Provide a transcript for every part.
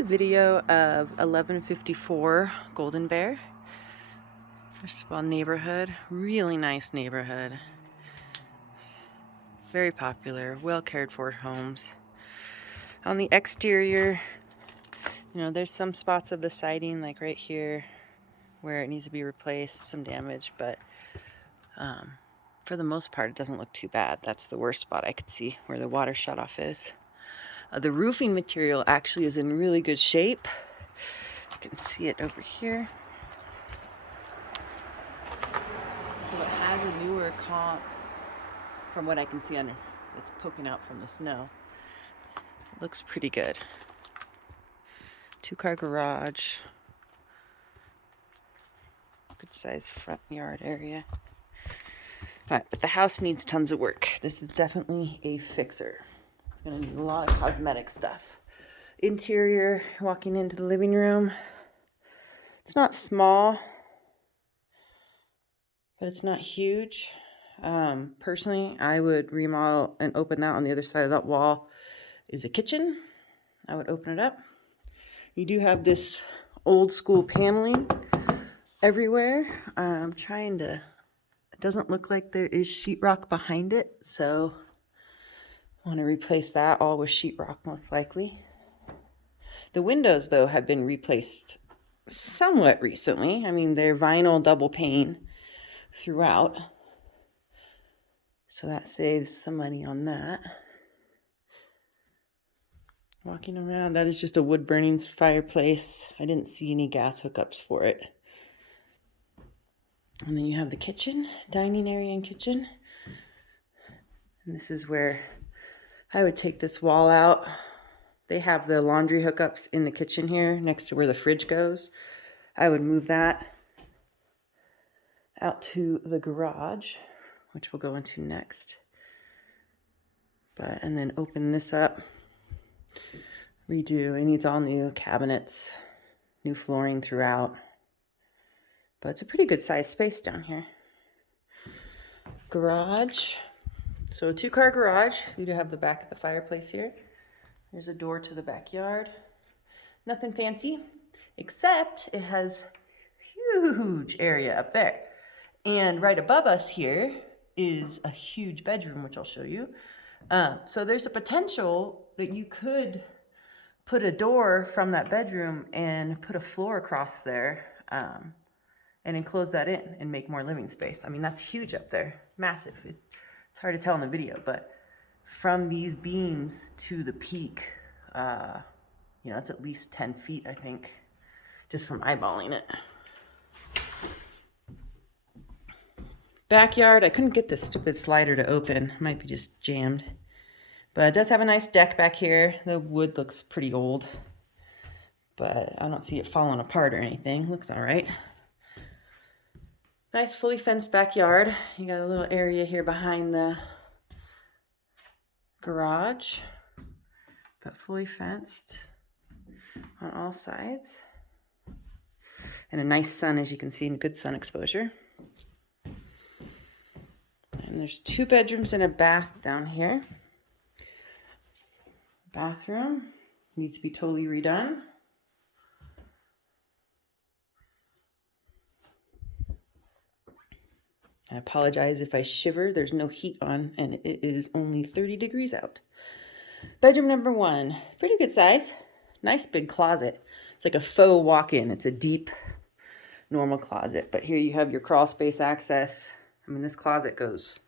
just a video of 1154 Golden Bear. First of all, neighborhood, really nice neighborhood. Very popular, well cared for homes. On the exterior, there's some spots of the siding, like right here, where it needs to be replaced, some damage, but for the most part, it doesn't look too bad. That's the worst spot I could see, where the water shutoff is. The roofing material actually is in really good shape. You can see it over here. So it has a newer comp from what I can see under. It's poking out from the snow. It looks pretty good. 2-car garage. Good sized front yard area. But the house needs tons of work. This is definitely a fixer. It's gonna need a lot of cosmetic stuff. Interior, walking into the living room. It's not small, but it's not huge. Personally, I would remodel and open that. On the other side of that wall is a kitchen. I would open it up. You do have this old school paneling everywhere. I'm trying to, it doesn't look like there is sheetrock behind it, so I want to replace that all with sheetrock most likely. The windows, though, have been replaced somewhat recently. I mean, they're vinyl double pane throughout, so that saves some money on that. Walking around, that is just a wood burning fireplace. I didn't see any gas hookups for it. And then you have the kitchen, dining area and kitchen. And this is where I would take this wall out. They have the laundry hookups in the kitchen here next to where the fridge goes. I would move that out to the garage, which we'll go into next. And then open this up. Redo. It needs all new cabinets, new flooring throughout. But it's a pretty good sized space down here. Garage. So a 2-car garage. You do have the back of the fireplace here. There's a door to the backyard. Nothing fancy, except it has huge area up there. And right above us here is a huge bedroom, which I'll show you. So there's a potential that you could put a door from that bedroom and put a floor across there and enclose that in and make more living space. I mean, that's huge up there, massive. It's hard to tell in the video, but from these beams to the peak, it's at least 10 feet, I think, just from eyeballing it. Backyard, I couldn't get this stupid slider to open. It might be just jammed. But it does have a nice deck back here. The wood looks pretty old, but I don't see it falling apart or anything. Looks all right. Nice fully fenced backyard. You got a little area here behind the garage, but fully fenced on all sides. And a nice sun, as you can see, and good sun exposure. And there's 2 bedrooms and a bath down here. Bathroom needs to be totally redone. I apologize if I shiver. There's no heat on, and it is only 30 degrees out. Bedroom number 1, pretty good size. Nice big closet. It's like a faux walk-in. It's a deep, normal closet. But here you have your crawl space access. I mean, this closet goes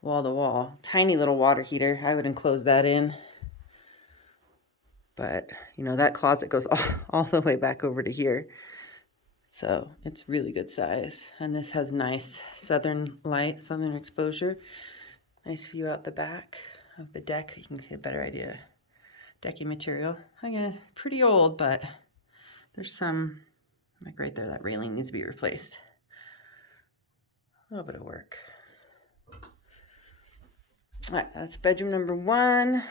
wall to wall. Tiny little water heater. I would enclose that in. But, that closet goes all the way back over to here. So it's really good size. And this has nice southern light, southern exposure. Nice view out the back of the deck. You can get a better idea. Decking material. Again, pretty old, but there's some, like right there, that railing needs to be replaced. A little bit of work. All right, that's bedroom number 1.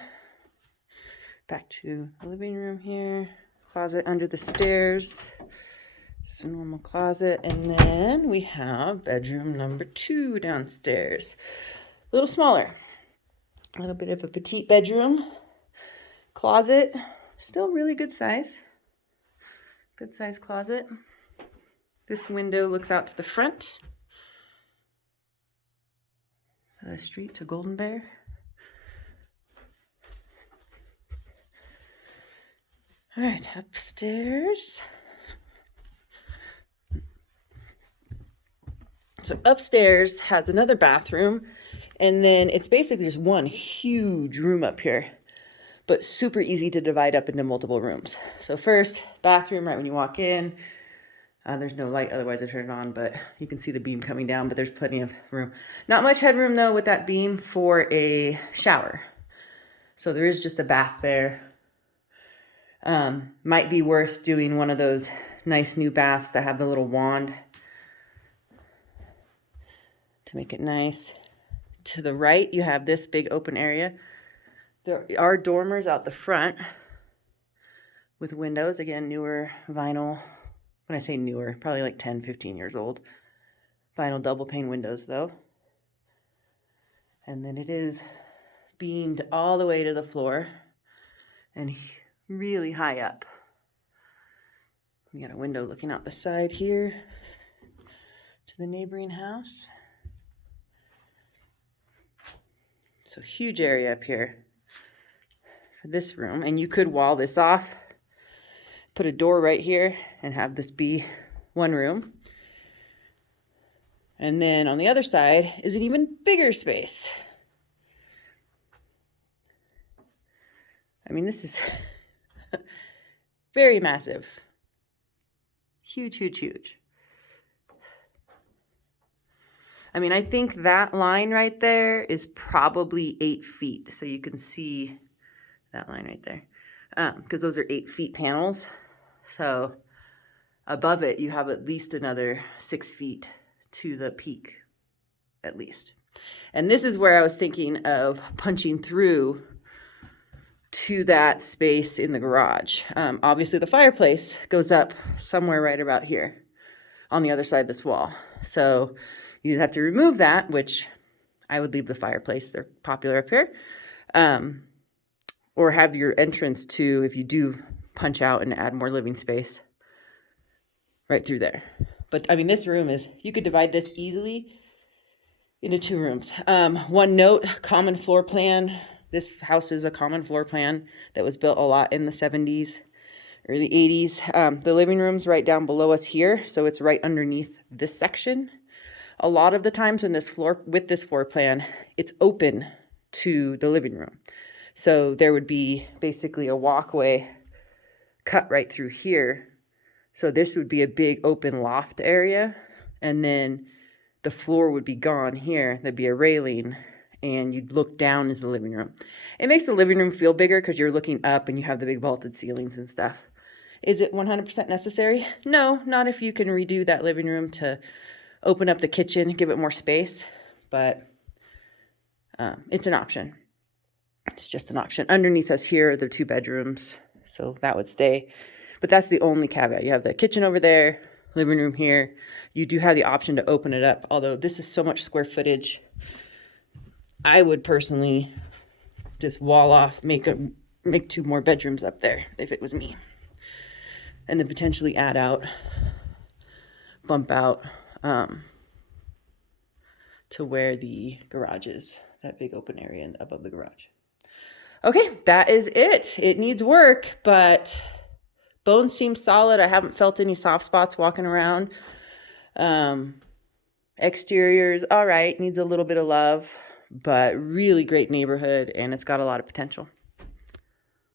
Back to the living room here. Closet under the stairs. Just a normal closet. And then we have bedroom number 2 downstairs. A little smaller. A little bit of a petite bedroom. Closet. Still really good size. Good size closet. This window looks out to the front. The street to Golden Bear. All right, upstairs. So upstairs has another bathroom, and then it's basically just one huge room up here, but super easy to divide up into multiple rooms. So first, bathroom right when you walk in. There's no light, otherwise I turn it on, but you can see the beam coming down, but there's plenty of room. Not much headroom though with that beam for a shower. So there is just a bath there. Might be worth doing one of those nice new baths that have the little wand to make it nice. To the right, you have this big open area. There are dormers out the front with windows. Again, newer vinyl. When I say newer, probably like 10, 15 years old. Vinyl double pane windows though. And then it is beamed all the way to the floor and really high up. We got a window looking out the side here to the neighboring house. So huge area up here for this room. And you could wall this off, put a door right here and have this be one room. And then on the other side is an even bigger space. I mean, this is very massive. Huge, huge, huge. I mean, I think that line right there is probably 8 feet. So you can see that line right there. Because those are 8 feet panels. So above it, you have at least another 6 feet to the peak, at least. And this is where I was thinking of punching through to that space in the garage. Obviously, the fireplace goes up somewhere right about here on the other side of this wall. So you'd have to remove that, which I would leave the fireplace. They're popular up here. Or have your entrance to, if you do punch out and add more living space, right through there. But I mean, this room is, you could divide this easily into 2 rooms. One note, common floor plan. This house is a common floor plan that was built a lot in the 70s, early 80s. The living room's right down below us here, so it's right underneath this section. A lot of the times when this floor plan, it's open to the living room. So there would be basically a walkway cut right through here. So this would be a big open loft area, and then the floor would be gone here. There'd be a railing, and you'd look down into the living room. It makes the living room feel bigger because you're looking up and you have the big vaulted ceilings and stuff. Is it 100% necessary? No, not if you can redo that living room to open up the kitchen, give it more space, but it's an option. It's just an option. Underneath us here are the 2 bedrooms, so that would stay. But that's the only caveat. You have the kitchen over there, living room here. You do have the option to open it up, although this is so much square footage. I would personally just wall off, make 2 more bedrooms up there if it was me. And then potentially add out, bump out to where the garage is, that big open area above the garage. Okay, that is it. It needs work, but bones seem solid. I haven't felt any soft spots walking around. Exterior's all right, needs a little bit of love, but really great neighborhood, and it's got a lot of potential.